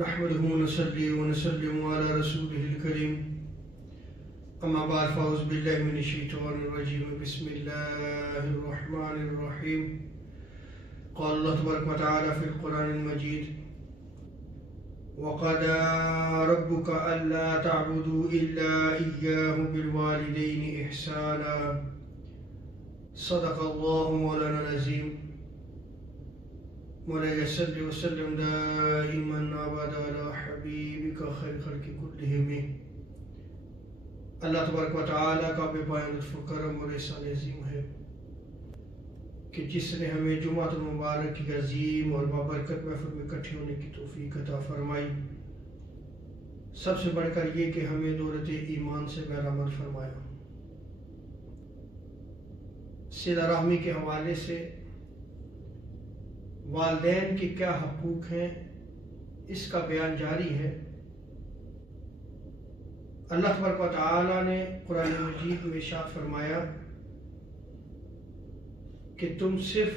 نحمده ونصلي ونسلم على رسوله الكريم أما بعد فأعوذ بالله من الشيطان الرجيم بسم الله الرحمن الرحيم قال الله تبارك وتعالى في القرآن المجيد وقضى ربك ألا تعبدوا إلا إياه بالوالدين إحسانا صدق الله مولانا العظيم مولانا صل وسلم دائما أبدا على حبيبك خير خلق كلهم اللہ تبارک و تعالیٰ کا بے پایان لطف و کرم اور احسان عظیم ہے کہ جس نے ہمیں جمعۃ المبارک کی عظیم اور بابرکت محفل میں اکٹھے ہونے کی توفیق عطا فرمائی، سب سے بڑھ کر یہ کہ ہمیں دولت ایمان سے بہرامند فرمایا۔ صلہ رحمی کے حوالے سے والدین کے کیا حقوق ہیں اس کا بیان جاری ہے۔ اللہ تبارک و تعالیٰ نے قرآن مجید میں ارشاد فرمایا کہ تم صرف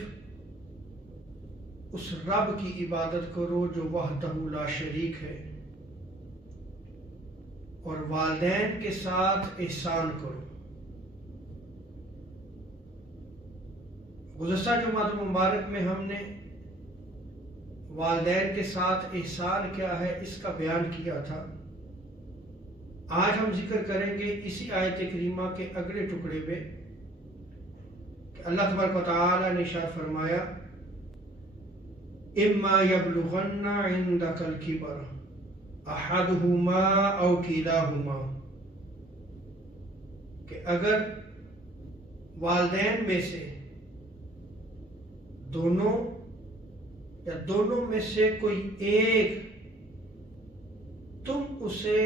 اس رب کی عبادت کرو جو وحدہ لا شریک ہے، اور والدین کے ساتھ احسان کرو۔ گزشتہ جمعہ مبارک میں ہم نے والدین کے ساتھ احسان کیا ہے اس کا بیان کیا تھا۔ آج ہم ذکر کریں گے اسی آیت کریمہ کے اگلے ٹکڑے میں کہ اللہ تبارک و تعالیٰ نے ارشاد فرمایا اما یبلغن عندک الکبر احدہما او کلاہما، کہ اگر والدین میں سے دونوں یا دونوں میں سے کوئی ایک تم اسے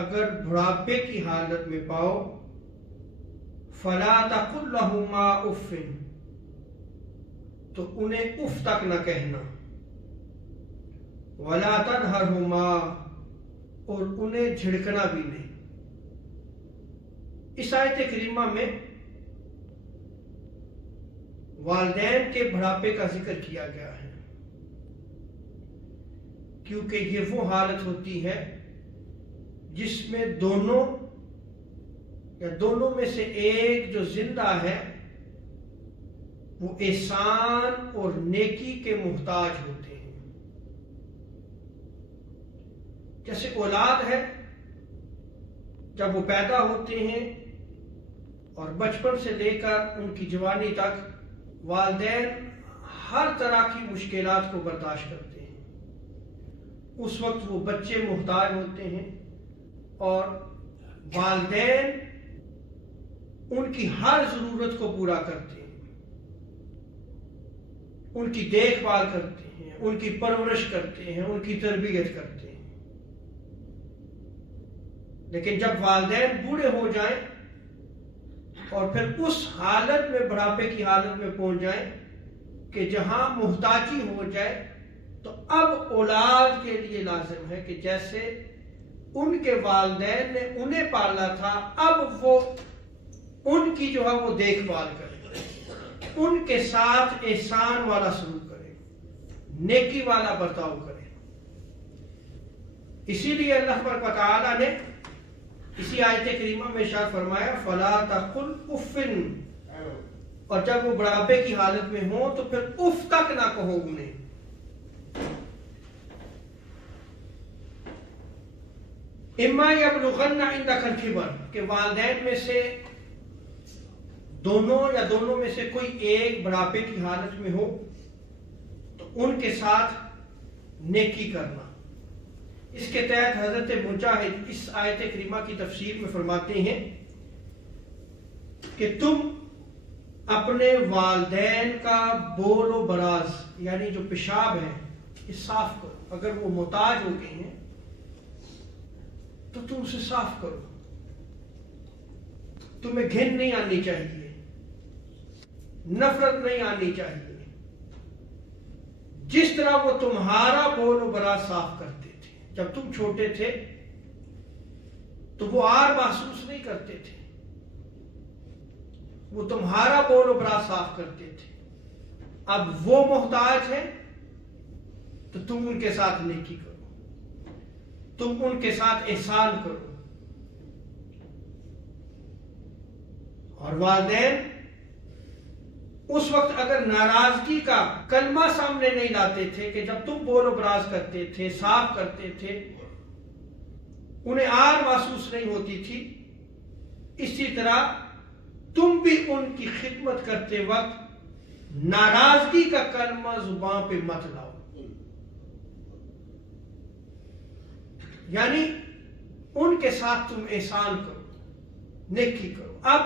اگر بڑھاپے کی حالت میں پاؤ فلا تقل لہما اف، تو انہیں اف تک نہ کہنا، ولا تنہرہما، اور انہیں جھڑکنا بھی نہیں۔ اس آیت کریمہ میں والدین کے بڑھاپے کا ذکر کیا گیا ہے، کیونکہ یہ وہ حالت ہوتی ہے جس میں دونوں یا دونوں میں سے ایک جو زندہ ہے وہ احسان اور نیکی کے محتاج ہوتے ہیں۔ جیسے اولاد ہے، جب وہ پیدا ہوتے ہیں اور بچپن سے لے کر ان کی جوانی تک والدین ہر طرح کی مشکلات کو برداشت کرتے ہیں۔ اس وقت وہ بچے محتاج ہوتے ہیں اور والدین ان کی ہر ضرورت کو پورا کرتے ہیں، ان کی دیکھ بھال کرتے ہیں، ان کی پرورش کرتے ہیں، ان کی تربیت کرتے ہیں۔ لیکن جب والدین بوڑھے ہو جائیں اور پھر اس حالت میں بڑھاپے کی حالت میں پہنچ جائیں کہ جہاں محتاجی ہو جائے، تو اب اولاد کے لیے لازم ہے کہ جیسے ان کے والدین نے انہیں پالا تھا، اب وہ ان کی جو ہے وہ دیکھ بھال کرے، ان کے ساتھ احسان والا سلوک کرے، نیکی والا برتاؤ کرے۔ اسی لیے اللہ تبارک و تعالیٰ نے اسی آیت کریمہ میں ارشاد فرمایا فلا تقل اف، اور جب وہ بڑھاپے کی حالت میں ہوں تو پھر اف تک نہ کہو انہیں۔ اما یبلغن عندک الکبر، کہ والدین میں سے دونوں یا دونوں میں سے کوئی ایک بڑھاپے کی حالت میں ہو تو ان کے ساتھ نیکی کرنا۔ اس کے تحت حضرت مجاہد اس آیت کریمہ کی تفسیر میں فرماتے ہیں کہ تم اپنے والدین کا بول و براز یعنی جو پیشاب ہے یہ صاف کرو۔ اگر وہ محتاج ہو گئے ہیں تو تم اسے صاف کرو، تمہیں گھن نہیں آنی چاہیے، نفرت نہیں آنی چاہیے۔ جس طرح وہ تمہارا بول و براز صاف کرتے تھے جب تم چھوٹے تھے تو وہ آر محسوس نہیں کرتے تھے، وہ تمہارا بول و براز صاف کرتے تھے۔ اب وہ محتاج ہیں تو تم ان کے ساتھ نیکی کرو۔ تم ان کے ساتھ احسان کرو. اور والدین اس وقت اگر ناراضگی کا کلمہ سامنے نہیں لاتے تھے کہ جب تم بول و براز کرتے تھے، صاف کرتے تھے، انہیں آر محسوس نہیں ہوتی تھی، اسی طرح تم بھی ان کی خدمت کرتے وقت ناراضگی کا کلمہ زبان پہ مت لاؤ. یعنی ان کے ساتھ تم احسان کرو، نیکی کرو. اب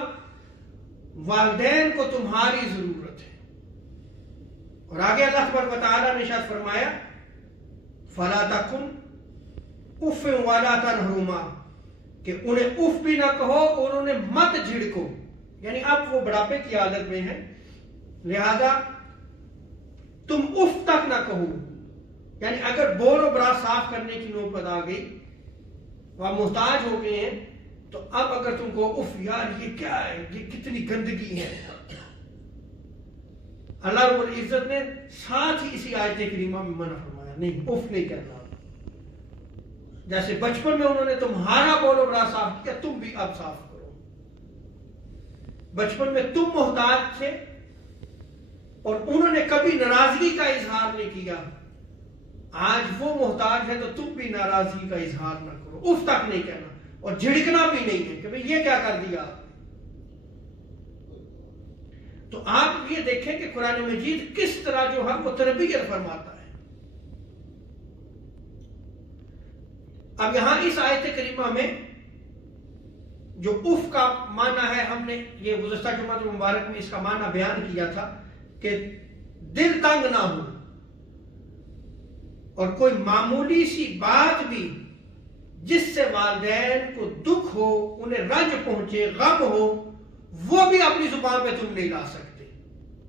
والدین کو تمہاری ضرورت ہے. اور آگے اللہ تبارک و تعالیٰ نے ارشاد فرمایا فَلَا تَكُنْ اُفٍّ وَلَا تَنْهَرْهُمَا، کہ انہیں اف بھی نہ کہو اور انہیں مت جھڑکو. یعنی اب وہ بڑھاپے کی حالت میں ہیں، لہذا تم اف تک نہ کہو. یعنی اگر بول و برا صاف کرنے کی نوبت آ گئی، وہ محتاج ہو گئے ہیں، تو اب اگر تم کو اف یار یہ کیا ہے، یہ کتنی گندگی ہے، اللہ رب العزت نے ساتھ ہی اسی آیت کریمہ میں منع فرمایا، نہیں اف نہیں کرنا. جیسے بچپن میں انہوں نے تمہارا بول و برا صاف کیا، تم بھی اب صاف کرو. بچپن میں تم محتاج تھے اور انہوں نے کبھی ناراضگی کا اظہار نہیں کیا، آج وہ محتاج ہے تو تم بھی ناراضگی کا اظہار نہ کرو. اف تک نہیں کہنا اور جھڑکنا بھی نہیں ہے کہ بھئی یہ کیا کر دیا. تو آپ یہ دیکھیں کہ قرآن مجید کس طرح جو ہے وہ تربیت فرماتا ہے. اب یہاں اس آیت کریمہ میں جو اف کا معنی ہے، ہم نے یہ گزشتہ جمعہ مبارک میں اس کا معنی بیان کیا تھا کہ دل تنگ نہ ہو اور کوئی معمولی سی بات بھی جس سے والدین کو دکھ ہو، انہیں رنج پہنچے، غم ہو، وہ بھی اپنی زبان پہ تم نہیں لا سکتے.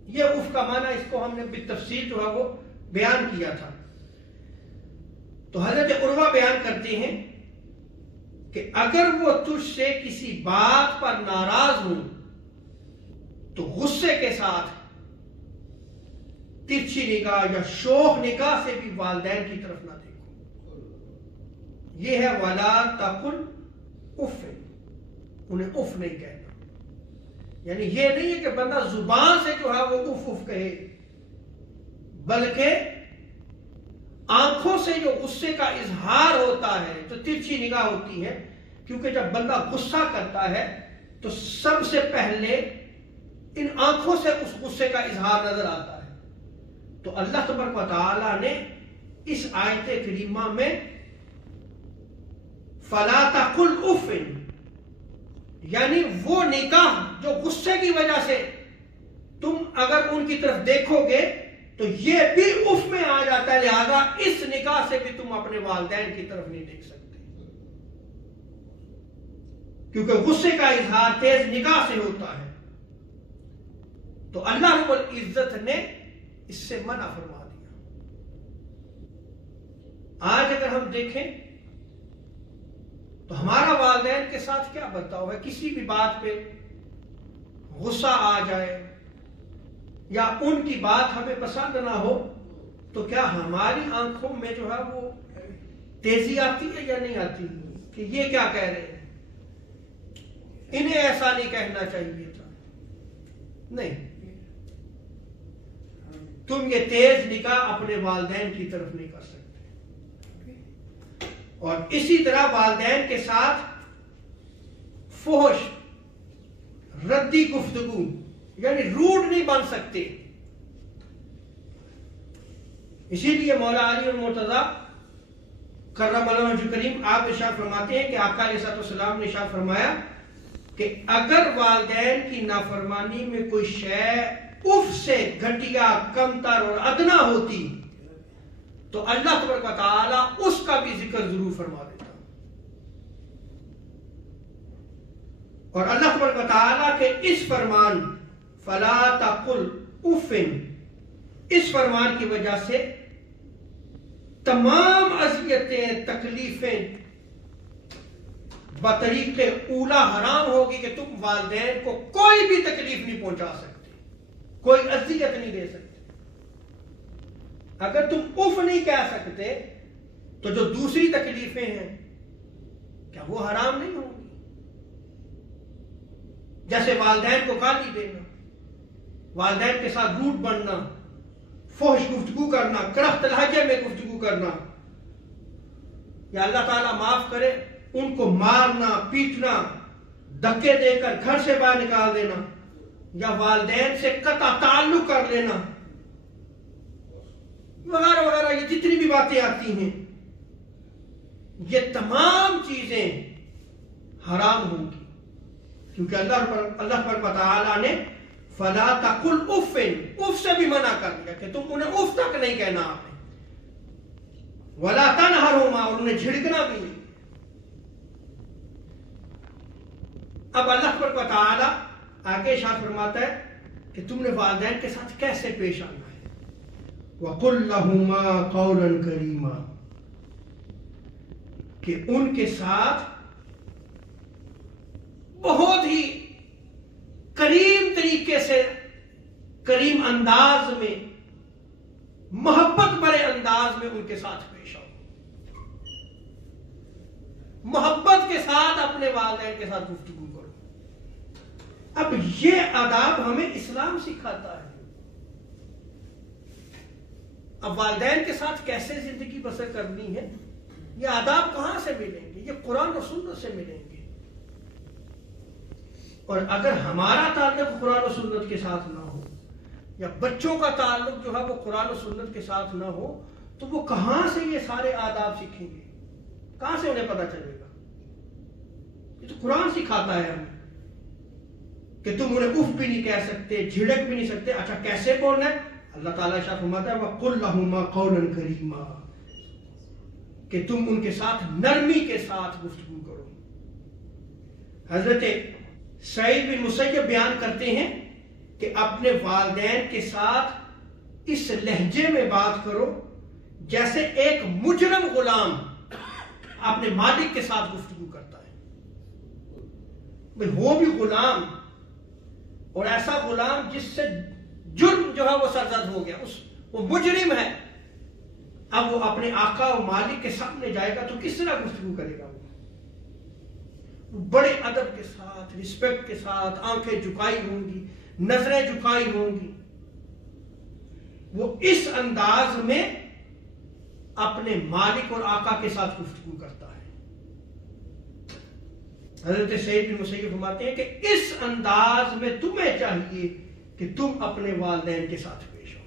یہ اف کا معنی، اس کو ہم نے بالتفصیل جو ہے وہ بیان کیا تھا. تو حضرت عروہ بیان کرتے ہیں کہ اگر وہ تجھ سے کسی بات پر ناراض ہوں تو غصے کے ساتھ ترچھی نگاہ یا شوخ نگاہ سے بھی والدین کی طرف نہ دیکھو. یہ ہے وَلَا تَقُلْ اُفٍّ، انہیں اف نہیں کہنا. یعنی یہ نہیں ہے کہ بندہ زبان سے جو ہے وہ اف اف کہے، بلکہ آنکھوں سے جو غصے کا اظہار ہوتا ہے، جو ترچھی نگاہ ہوتی ہے، کیونکہ جب بندہ غصہ کرتا ہے تو سب سے پہلے ان آنکھوں سے اس غصے کا اظہار نظر آتا ہے. تو اللہ تبارک و تعالی نے اس آیت کریمہ میں فَلَا تَقُلْ اُفٍّ، یعنی وہ نگاہ جو غصے کی وجہ سے تم اگر ان کی طرف دیکھو گے تو یہ بھی اف میں آ جاتا ہے، لہذا اس نگاہ سے بھی تم اپنے والدین کی طرف نہیں دیکھ سکتے، کیونکہ غصے کا اظہار تیز نگاہ سے ہوتا ہے. تو اللہ رب العزت نے اس سے منع فرما دیا. آج اگر ہم دیکھیں تو ہمارا والدین کے ساتھ کیا برتاؤ ہے. کسی بھی بات پہ غصہ آ جائے یا ان کی بات ہمیں پسند نہ ہو تو کیا ہماری آنکھوں میں جو ہے وہ تیزی آتی ہے یا نہیں آتی کہ یہ کیا کہہ رہے ہیں، انہیں ایسا نہیں کہنا چاہیے تھا. نہیں، تم یہ تیز نگاہ اپنے والدین کی طرف نہیں کر سکتے. اور اسی طرح والدین کے ساتھ فحش، ردی گفتگو، یعنی روڈ نہیں بن سکتے. اسی لیے مولا علی المرتضی کرم اللہ وجہہ کریم آپ ارشاد فرماتے ہیں کہ آقا علیہ السلام نے ارشاد فرمایا کہ اگر والدین کی نافرمانی میں کوئی شے اف سے گھٹیا، کمتر اور ادنا ہوتی تو اللہ تبارک و تعالی اس کا بھی ذکر ضرور فرما دیتا. اور اللہ تبارک و تعالی کے اس فرمان فَلَا تَقُلْ اُفٍّ، اس فرمان کی وجہ سے تمام اذیتیں، تکلیفیں بطریق اولا حرام ہوگی کہ تم والدین کو کوئی بھی تکلیف نہیں پہنچا سکتے، کوئی اذیت نہیں دے سکتے. اگر تم اف نہیں کہہ سکتے تو جو دوسری تکلیفیں ہیں کیا وہ حرام نہیں ہوں گی؟ جیسے والدین کو گالی دینا، والدین کے ساتھ روٹ بننا، فحش گفتگو کرنا، کرخت لہجے میں گفتگو کرنا، یا اللہ تعالیٰ معاف کرے ان کو مارنا، پیٹنا، دھکے دے کر گھر سے باہر نکال دینا، یا والدین سے قطع تعلق کر لینا، وغیرہ وغیرہ، یہ جتنی بھی باتیں آتی ہیں یہ تمام چیزیں حرام ہوں گی، کیونکہ اللہ تعالیٰ نے فَلَا تَقُلْ اُفٍ، اف سے بھی منع کر دیا کہ تم انہیں اف تک نہیں کہنا آپ نے، وَلَا تَنْهَرْهُمَا، اور انہیں جھڑکنا بھی نہیں۔ اب اللہ تعالیٰ آگے ارشاد فرماتا ہے کہ تم نے والدین کے ساتھ کیسے پیش آنا ہے، وَقُلْ لَهُمَا قَوْلًا كَرِيمًا، کہ ان کے ساتھ بہت ہی کریم طریقے سے، کریم انداز میں، محبت بھرے انداز میں ان کے ساتھ پیش آؤ، محبت کے ساتھ اپنے والدین کے ساتھ گفتگو کرو۔ اب یہ آداب ہمیں اسلام سکھاتا ہے۔ اب والدین کے ساتھ کیسے زندگی بسر کرنی ہے، یہ آداب کہاں سے ملیں گے؟ یہ قرآن و سنت سے ملیں گے۔ اور اگر ہمارا تعلق قرآن و سنت کے ساتھ نہ ہو، یا بچوں کا تعلق جو ہے وہ قرآن و سنت کے ساتھ نہ ہو، تو وہ کہاں سے یہ سارے آداب سیکھیں گے؟ کہاں سے انہیں پتہ چلے گا؟ یہ تو قرآن سکھاتا ہے ہمیں کہ تم انہیں اف بھی نہیں کہہ سکتے، جھڑک بھی نہیں سکتے۔ اچھا کیسے بولنا ہے؟ اللہ تعالیٰ ارشاد فرماتا ہے وَقُلْ لَهُمَا قَوْلًا كَرِيمًا، کہ تم ان کے ساتھ نرمی کے ساتھ گفتگو کرو۔ حضرت سعید بن مسیب بیان کرتے ہیں کہ اپنے والدین کے ساتھ اس لہجے میں بات کرو جیسے ایک مجرم غلام اپنے مالک کے ساتھ گفتگو کرتا ہے۔ وہ بھی غلام، اور ایسا غلام جس سے جرم جو ہے وہ سرزد ہو گیا، وہ مجرم ہے، اب وہ اپنے آقا و مالک کے سامنے جائے گا تو کس طرح گفتگو کرے گا؟ وہ بڑے ادب کے ساتھ، رسپیکٹ کے ساتھ، آنکھیں جھکائی ہوں گی، نظریں جھکائی ہوں گی، وہ اس انداز میں اپنے مالک اور آقا کے ساتھ گفتگو کرتا ہے۔ حضرت سعید بن مسیب فرماتے ہیں کہ اس انداز میں تمہیں چاہیے کہ تم اپنے والدین کے ساتھ پیش ہو۔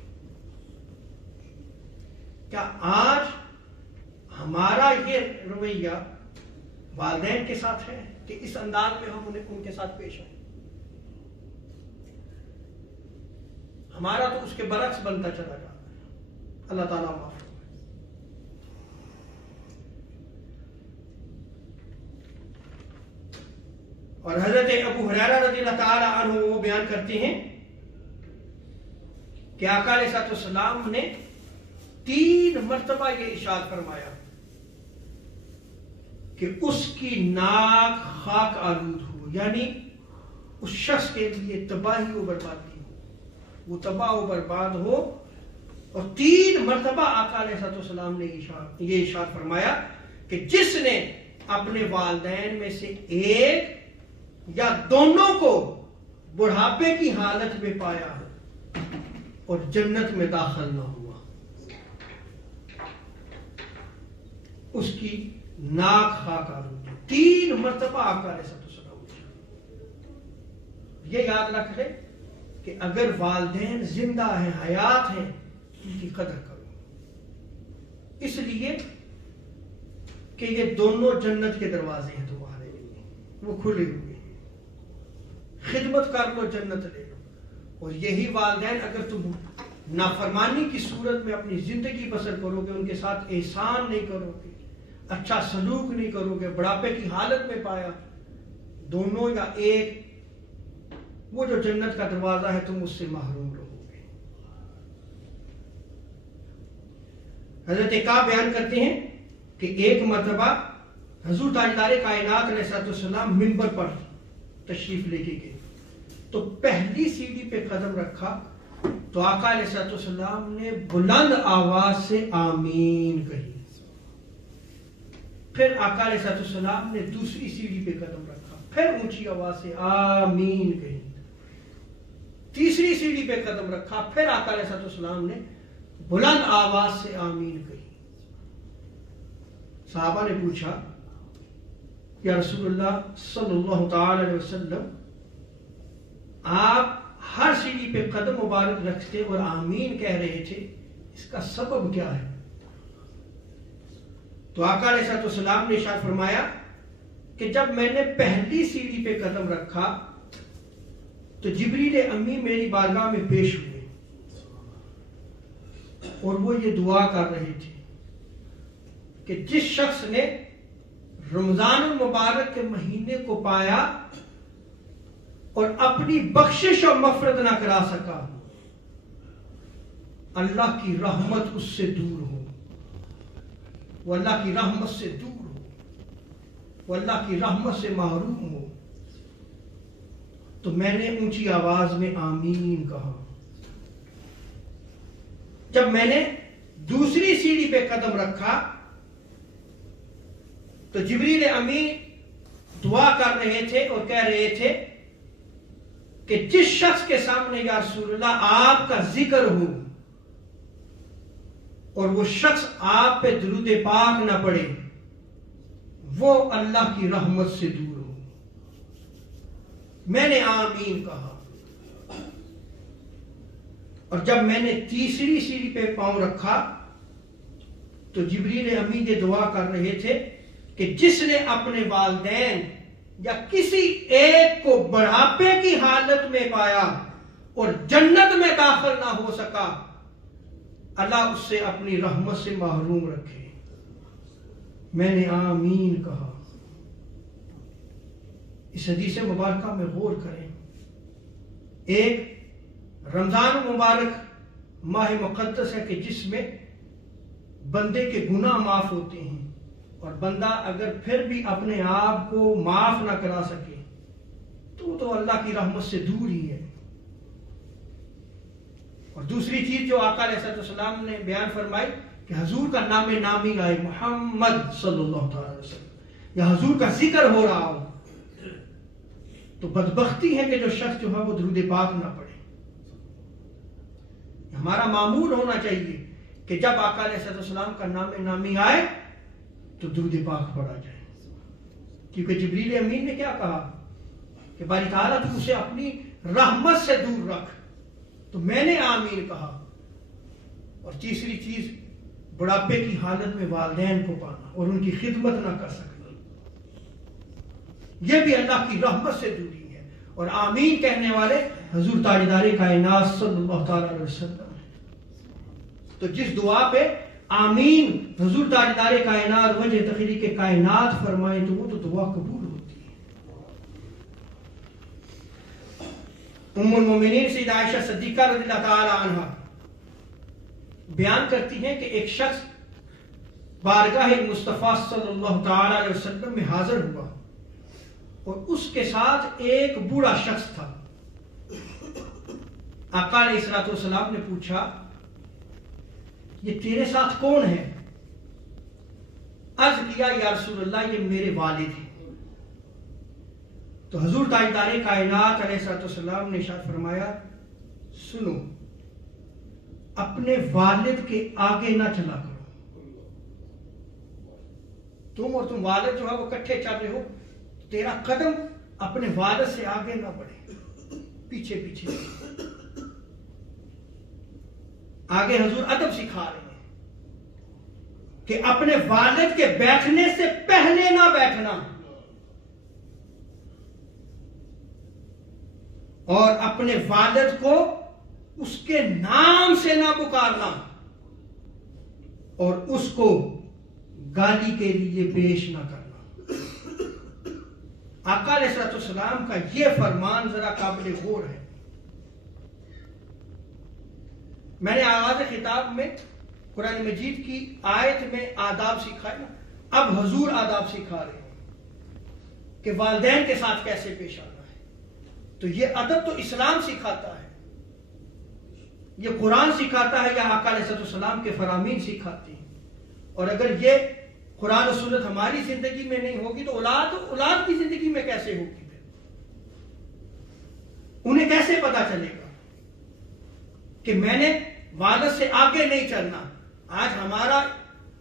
کیا آج ہمارا یہ رویہ والدین کے ساتھ ہے کہ اس انداز میں ہم ان کے ساتھ پیش آئیں؟ ہمارا تو اس کے برعکس بنتا چلا جاتا ہے۔ اللہ تعالیٰ معاف کرے۔ اور حضرت ابو ہریرہ رضی اللہ تعالیٰ عنہ وہ بیان کرتے ہیں کہ آقا علیہ الصلوۃ والسلام نے 3 مرتبہ یہ ارشاد فرمایا کہ اس کی ناک خاک آلود ہو، یعنی اس شخص کے لیے تباہی و بربادی ہو، وہ تباہ و برباد ہو۔ اور 3 مرتبہ آقا علیہ الصلوۃ والسلام نے یہ ارشاد فرمایا کہ جس نے اپنے والدین میں سے ایک یا دونوں کو بڑھاپے کی حالت میں پایا اور جنت میں داخل نہ ہوا، اس کی ناک خاک آلود۔ 3 مرتبہ آقا علیہ السلام یہ یاد رکھ لے کہ اگر والدین زندہ ہیں، حیات ہیں، ان کی قدر کرو، اس لیے کہ یہ دونوں جنت کے دروازے ہیں تمہارے لیے، وہ کھلے ہوئے ہیں، خدمت کر لو، جنت لے لو۔ اور یہی والدین اگر تم نافرمانی کی صورت میں اپنی زندگی بسر کرو گے، ان کے ساتھ احسان نہیں کرو گے، اچھا سلوک نہیں کرو گے، بڑھاپے کی حالت میں پایا دونوں یا ایک، وہ جو جنت کا دروازہ ہے تم اس سے محروم رہو گے۔ حضرت کعب بیان کرتے ہیں کہ ایک مرتبہ حضور تاجدار کائنات علیہ السلام منبر پر تشریف لے کے گئے تو پہلی سیڑھی پہ قدم رکھا تو آقا علیہ السلام نے بلند آواز سے آمین کہی۔ پھر آقا علیہ السلام نے دوسری سیڑھی پہ قدم رکھا، پھر اونچی آواز سے آمین کہی، تیسری سیڑھی پہ قدم رکھا، پھر آقا علیہ السلام نے بلند آواز سے آمین کہی۔ صحابہ نے پوچھا یا رسول اللہ صلی اللہ تعالی علیہ وسلم، آپ ہر سیڑھی پہ قدم مبارک رکھتے اور آمین کہہ رہے تھے، اس کا سبب کیا ہے؟ تو آقا علیہ السلام نے ارشاد فرمایا کہ جب میں نے پہلی سیڑھی پہ قدم رکھا تو جبریل امی میری بارگاہ میں پیش ہوئے اور وہ یہ دعا کر رہے تھے کہ جس شخص نے رمضان المبارک کے مہینے کو پایا اور اپنی بخشش اور مغفرت نہ کرا سکا، اللہ کی رحمت اس سے دور ہو، وہ اللہ کی رحمت سے دور ہو، وہ اللہ کی رحمت سے محروم ہو۔ تو میں نے اونچی آواز میں آمین کہا۔ جب میں نے دوسری سیڑھی پہ قدم رکھا تو جبریل امی دعا کر رہے تھے اور کہہ رہے تھے کہ جس شخص کے سامنے یا رسول اللہ آپ کا ذکر ہو اور وہ شخص آپ پہ درود پاک نہ پڑے، وہ اللہ کی رحمت سے دور ہو۔ میں نے آمین کہا، اور جب میں نے تیسری سیڑھی پہ پاؤں رکھا تو جبریل امی یہ دعا کر رہے تھے کہ جس نے اپنے والدین یا کسی ایک کو بڑھاپے کی حالت میں پایا اور جنت میں داخل نہ ہو سکا، اللہ اس سے اپنی رحمت سے محروم رکھے۔ میں نے آمین کہا۔ اس حدیث مبارکہ میں غور کریں۔ ایک رمضان مبارک ماہ مقدس ہے کہ جس میں بندے کے گناہ معاف ہوتے ہیں، اور بندہ اگر پھر بھی اپنے آپ کو معاف نہ کرا سکے تو اللہ کی رحمت سے دور ہی ہے۔ اور دوسری چیز جو آقا علیہ السلام نے بیان فرمائی کہ حضور کا نام نامی آئے، محمد صلی اللہ علیہ وسلم، یا حضور کا ذکر ہو رہا ہو، تو بدبختی ہے کہ جو شخص جو ہے وہ درود پاک نہ پڑھے۔ ہمارا معمول ہونا چاہیے کہ جب آقا علیہ السلام کا نام نامی آئے تو درود پاک پڑھا جائے، کیونکہ جبریل امین نے کیا کہا کہ باری تعالیٰ تو اسے اپنی رحمت سے دور رکھ، تو میں نے آمین کہا۔ اور تیسری چیز، بڑھاپے کی حالت میں والدین کو پانا اور ان کی خدمت نہ کر سکنا، یہ بھی اللہ کی رحمت سے دوری ہے۔ اور آمین کہنے والے حضور تاجدار کائنات صلی اللہ تعالی علیہ وسلم ہے۔ تو جس دعا پہ آمین حضور تاجدار کائنات وجہ تخلیق کائنات فرمائے تو وہ تو دعا قبول ہوتی ہے۔ ام المومنین سیدہ عائشہ صدیقہ رضی اللہ تعالی عنہ بیان کرتی ہیں کہ ایک شخص بارگاہ مصطفیٰ صلی اللہ تعالی علیہ وسلم میں حاضر ہوا اور اس کے ساتھ ایک بوڑھا شخص تھا۔ آقا علیہ السلام نے پوچھا یہ تیرے ساتھ کون ہے؟ عرض کیا یا رسول اللہ یہ میرے والد ہیں۔ تو حضور تاجدار کائنات علیہ السلام نے ارشاد فرمایا سنو، اپنے والد کے آگے نہ چلا کرو، تم اور تم والد جو ہے وہ کٹھے چل رہے ہو، تیرا قدم اپنے والد سے آگے نہ بڑھے، پیچھے پیچھے۔ آگے حضور ادب سکھا رہے ہیں کہ اپنے والد کے بیٹھنے سے پہلے نہ بیٹھنا اور اپنے والد کو اس کے نام سے نہ پکارنا اور اس کو گالی کے لیے پیش نہ کرنا۔ آقا علیہ السلام کا یہ فرمان ذرا قابل غور ہے۔ میں نے آغاز خطاب میں قرآن مجید کی آیت میں آداب سکھائے نا، اب حضور آداب سکھا رہے ہیں کہ والدین کے ساتھ کیسے پیش آنا ہے۔ تو یہ ادب تو اسلام سکھاتا ہے، یہ قرآن سکھاتا ہے یا آقا علیہ السلام کے فرامین سکھاتے ہیں۔ اور اگر یہ قرآن و سنت ہماری زندگی میں نہیں ہوگی تو اولاد کی زندگی میں کیسے ہوگی؟ انہیں کیسے پتا چلے گا کہ میں نے والد سے آگے نہیں چلنا؟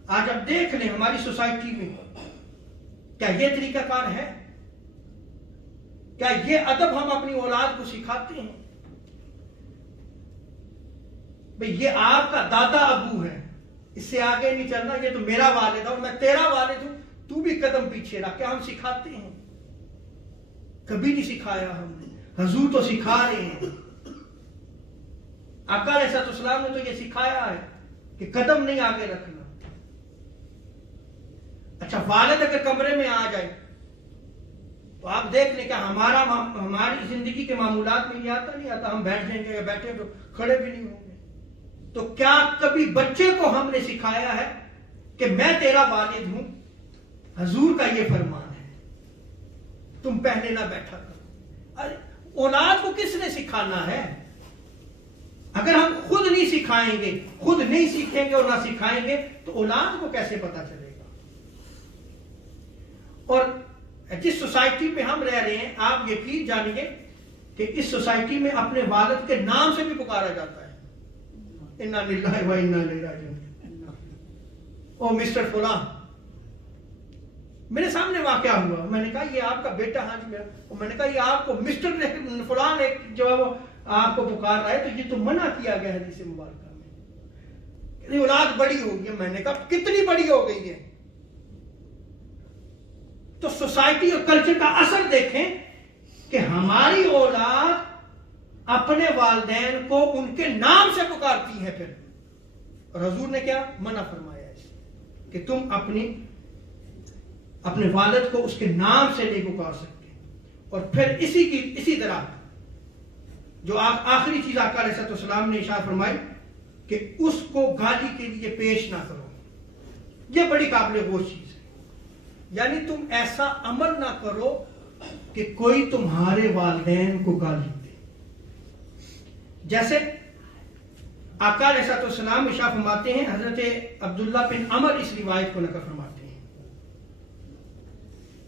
آج اب دیکھ لیں ہماری سوسائٹی میں کیا یہ طریقہ کار ہے؟ کیا یہ ادب ہم اپنی اولاد کو سکھاتے ہیں؟ بھئی یہ آپ کا دادا ابو ہے، اس سے آگے نہیں چلنا، یہ تو میرا والد ہے اور میں تیرا والد ہوں، تو بھی قدم پیچھے رکھ۔ کیا ہم سکھاتے ہیں؟ کبھی نہیں سکھایا ہم نے۔ حضور تو سکھا رہے ہیں، آقا علیہ السلام نے تو یہ سکھایا ہے کہ قدم نہیں آگے رکھنا۔ اچھا، والد اگر کمرے میں آ جائے تو آپ دیکھ لیں کہ ہماری زندگی کے معمولات میں یہ آتا نہیں آتا، ہم بیٹھ جائیں گے یا بیٹھے تو کھڑے بھی نہیں ہوں گے۔ تو کیا کبھی بچے کو ہم نے سکھایا ہے کہ میں تیرا والد ہوں، حضور کا یہ فرمان ہے، تم پہلے نہ بیٹھا کرو؟ اولاد کو کس نے سکھانا ہے؟ اگر ہم خود نہیں سکھائیں گے، خود نہیں سیکھیں گے اور نہ سکھائیں گے تو اولاد کو کیسے پتا چلے گا؟ اور جس سوسائٹی میں ہم رہ رہے ہیں، آپ یقین جانیے کہ اس سوسائٹی میں اپنے والد کے نام سے بھی پکارا جاتا ہے، انا للہ و انا الیہ راجعون، او مسٹر فلاں۔ میرے سامنے واقعہ ہوا، میں نے کہا یہ آپ کا بیٹا، ہاں جی میرا، میں نے کہا یہ آپ کو مسٹر فلاں جو ہے وہ آپ کو پکار رہا ہے، تو یہ تو منع کیا گیا حدیث مبارکہ میں، اولاد بڑی ہوگی۔ میں نے کہا کتنی بڑی ہو گئی ہے؟ تو سوسائٹی اور کلچر کا اثر دیکھیں کہ ہماری اولاد اپنے والدین کو ان کے نام سے پکارتی ہے پھر، اور حضور نے کیا منع فرمایا ہے کہ تم اپنے والد کو اس کے نام سے نہیں پکار سکتے۔ اور پھر اسی طرح جو آخری چیز آقا علیہ السلام نے ارشاد فرمائی کہ اس کو گالی کے لیے پیش نہ کرو، یہ بڑی قابل غور چیز ہے۔ یعنی تم ایسا عمل نہ کرو کہ کوئی تمہارے والدین کو گالی دے۔ جیسے آقا علیہ السلام ارشاد فرماتے ہیں، حضرت عبداللہ بن عمر اس روایت کو نقل فرماتے ہیں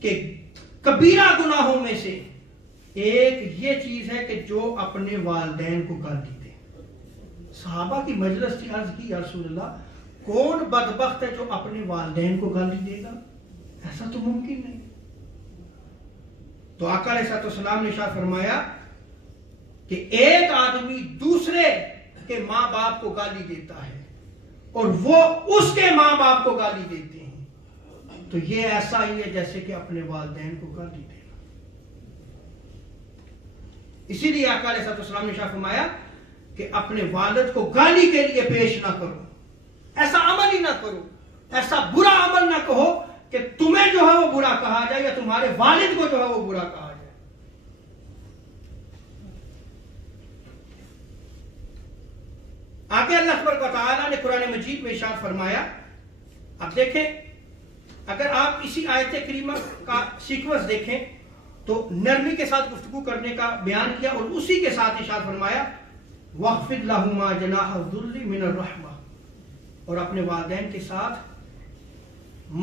کہ کبیرہ گناہوں میں سے ایک یہ چیز ہے کہ جو اپنے والدین کو گالی دے۔ صحابہ کی مجلس کی عرض کی، یا رسول اللہ کون بدبخت ہے جو اپنے والدین کو گالی دے گا؟ ایسا تو ممکن نہیں۔ تو آقا علیہ السلام نے ارشاد فرمایا کہ ایک آدمی دوسرے کے ماں باپ کو گالی دیتا ہے اور وہ اس کے ماں باپ کو گالی دیتے ہیں، تو یہ ایسا ہی ہے جیسے کہ اپنے والدین کو گالی دینا۔ اسی لیے آقا علیہ السلام نے ارشاد فرمایا کہ اپنے والد کو گالی کے لیے پیش نہ کرو، ایسا عمل ہی نہ کرو، ایسا برا عمل نہ کہو کہ تمہیں جو ہے وہ برا کہا جائے یا تمہارے والد کو جو ہے وہ برا کہا جائے۔ آگے اللہ تبارک و تعالیٰ نے قرآن مجید میں ارشاد فرمایا، اب دیکھیں اگر آپ اسی آیت کریمہ کا سیکوینس دیکھیں تو نرمی کے ساتھ گفتگو کرنے کا بیان کیا اور اسی کے ساتھ ارشاد فرمایا وَاخْفِضْ لَهُمَا جَنَاحَ الذُّلِّ مِنَ الرَّحْمَةِ، اور اپنے والدین کے ساتھ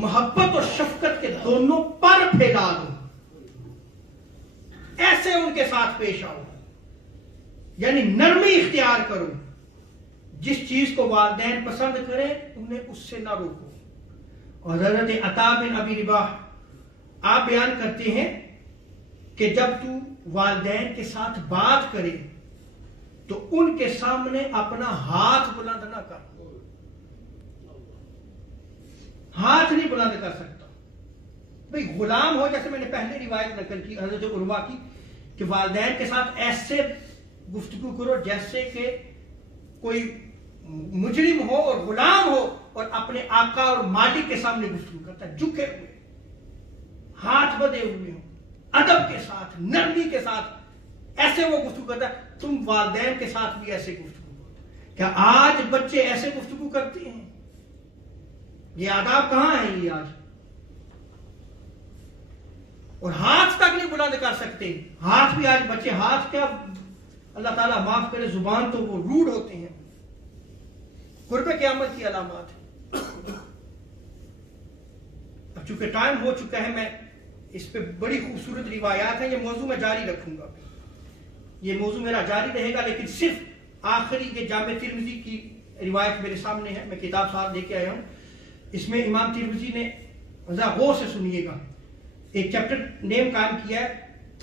محبت اور شفقت کے دونوں پر پھیلا دو، ایسے ان کے ساتھ پیش آؤ، یعنی نرمی اختیار کرو۔ جس چیز کو والدین پسند کریں انہیں اس سے نہ روکو۔ اور حضرت عطا بن ابی رباح آپ بیان کرتے ہیں کہ جب تو والدین کے ساتھ بات کرے تو ان کے سامنے اپنا ہاتھ بلند نہ کر، ہاتھ نہیں بلند کر سکتا۔ بھئی غلام ہو، جیسے میں نے پہلے روایت نقل کی حضرت عروہ کی کہ والدین کے ساتھ ایسے گفتگو کرو جیسے کہ کوئی مجرم ہو اور غلام ہو اور اپنے آقا اور مالک کے سامنے گفتگو کرتا ہے، جھکے ہوئے، ہاتھ بدے ہوئے ہوں، ادب کے ساتھ، نرمی کے ساتھ ایسے وہ گفتگو کرتا ہے۔ تم والدین کے ساتھ بھی ایسے گفتگو کرو۔ کیا آج بچے ایسے گفتگو کرتے ہیں؟ یہ آداب کہاں ہیں یہ آج؟ اور ہاتھ تک نہیں بلند کر سکتے۔ ہاتھ بھی آج بچے، ہاتھ کیا اللہ تعالیٰ معاف کرے، زبان تو وہ روڈ ہوتے ہیں، قرب قیامت کی علامات ہے۔ اب چونکہ ٹائم ہو چکا ہے، میں اس پہ بڑی خوبصورت روایات ہیں، یہ موضوع میں جاری رکھوں گا، یہ موضوع میرا جاری رہے گا، لیکن صرف آخری یہ جامع ترمذی کی روایت میرے سامنے ہے، میں کتاب ساتھ لے کے آیا ہوں، اس میں امام ترمذی نے ذرا غور سے سنیے گا، ایک چیپٹر نیم قائم کیا ہے،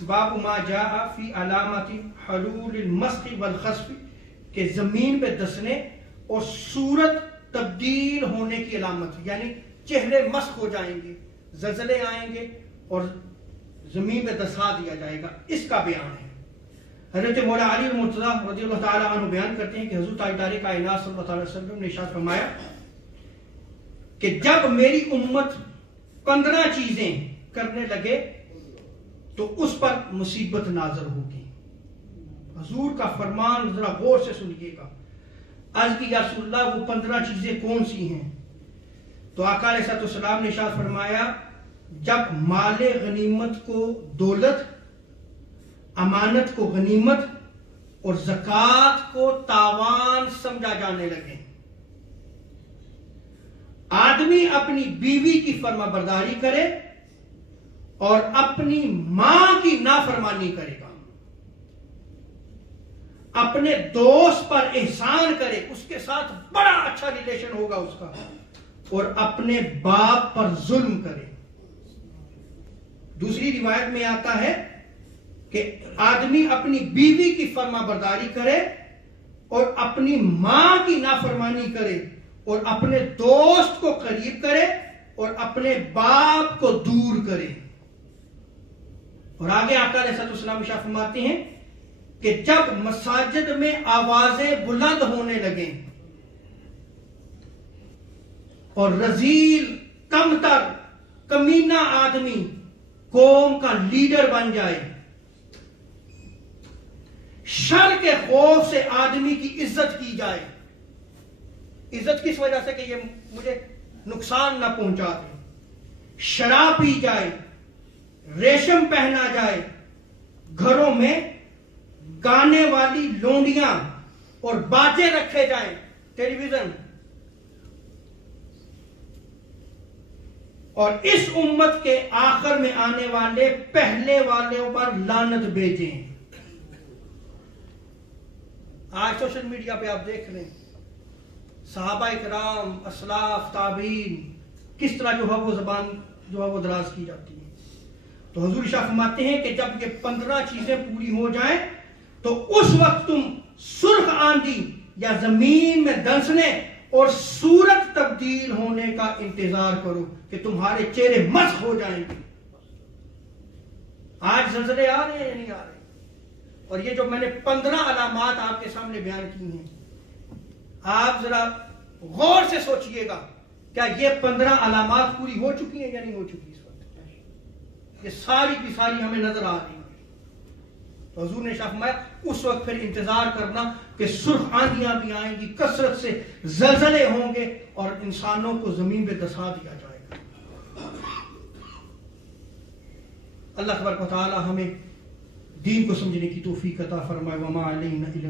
باب ما جاء فی علامات حلول المسخ والخسف، کہ زمین پہ دسنے اور صورت تبدیل ہونے کی علامت، یعنی چہرے مسخ ہو جائیں گے، زلزلے آئیں گے اور زمین پہ دسا دیا جائے گا، اس کا بیان ہے۔ حضرت مولا علی المرتضیٰ رضی اللہ تعالیٰ عنہ بیان کرتے ہیں کہ حضور تاجدار کائنات صلی اللہ علیہ وسلم نے ارشاد فرمایا کہ جب میری امت 15 چیزیں کرنے لگے تو اس پر مصیبت نازل ہوگی۔ حضور کا فرمان ذرا غور سے سنیے گا۔ عرض کی یا رسول اللہ وہ 15 چیزیں کون سی ہیں؟ تو آقا علیہ الصلوۃ والسلام نے ارشاد فرمایا جب مال غنیمت کو دولت، امانت کو غنیمت اور زکوٰۃ کو تاوان سمجھا جانے لگے، آدمی اپنی بیوی کی فرما برداری کرے اور اپنی ماں کی نافرمانی کرے گا، اپنے دوست پر احسان کرے، اس کے ساتھ بڑا اچھا ریلیشن ہوگا اس کا، اور اپنے باپ پر ظلم کرے۔ دوسری روایت میں آتا ہے کہ آدمی اپنی بیوی کی فرما برداری کرے اور اپنی ماں کی نافرمانی کرے اور اپنے دوست کو قریب کرے اور اپنے باپ کو دور کرے۔ اور آگے آقا علیہ الصلوۃ والسلام ارشاد فرماتے ہیں کہ جب مساجد میں آوازیں بلند ہونے لگیں اور رذیل، کمتر، کمینہ آدمی قوم کا لیڈر بن جائے، شر کے خوف سے آدمی کی عزت کی جائے، عزت کس وجہ سے کہ یہ مجھے نقصان نہ پہنچا دے، شراب پی جائے، ریشم پہنا جائے، گھروں میں گانے والی لونڈیاں اور باجے رکھے جائیں، ٹیلی ویژن، اور اس امت کے آخر میں آنے والے پہلے والوں پر لعنت بھیجیں۔ آج سوشل میڈیا پہ آپ دیکھ لیں صحابہ کرام، اسلاف، تابعین کس طرح جو ہے وہ زبان جو ہے وہ دراز کی جاتی ہے۔ تو حضور شاہ فرماتے ہیں کہ جب یہ 15 چیزیں پوری ہو جائیں تو اس وقت تم سرخ آندھی یا زمین میں دنسنے اور صورت تبدیل ہونے کا انتظار کرو کہ تمہارے چہرے مسخ ہو جائیں گے۔ آج زلزلے آ رہے ہیں یا نہیں آ رہے؟ اور یہ جو میں نے 15 علامات آپ کے سامنے بیان کی ہیں، آپ ذرا غور سے سوچئے گا کیا یہ 15 علامات پوری ہو چکی ہیں یا نہیں ہو چکی؟ اس وقت یہ ساری کی ساری ہمیں نظر آ رہی ہیں۔ تو حضور نے فرمایا اس وقت پھر انتظار کرنا کہ سرخ آندیاں بھی آئیں گی، کثرت سے زلزلے ہوں گے اور انسانوں کو زمین پہ دسا دیا جائے گا۔ اللہ تبارک و تعالی ہمیں دین کو سمجھنے کی توفیق عطا فرمائے۔ وما علینا الا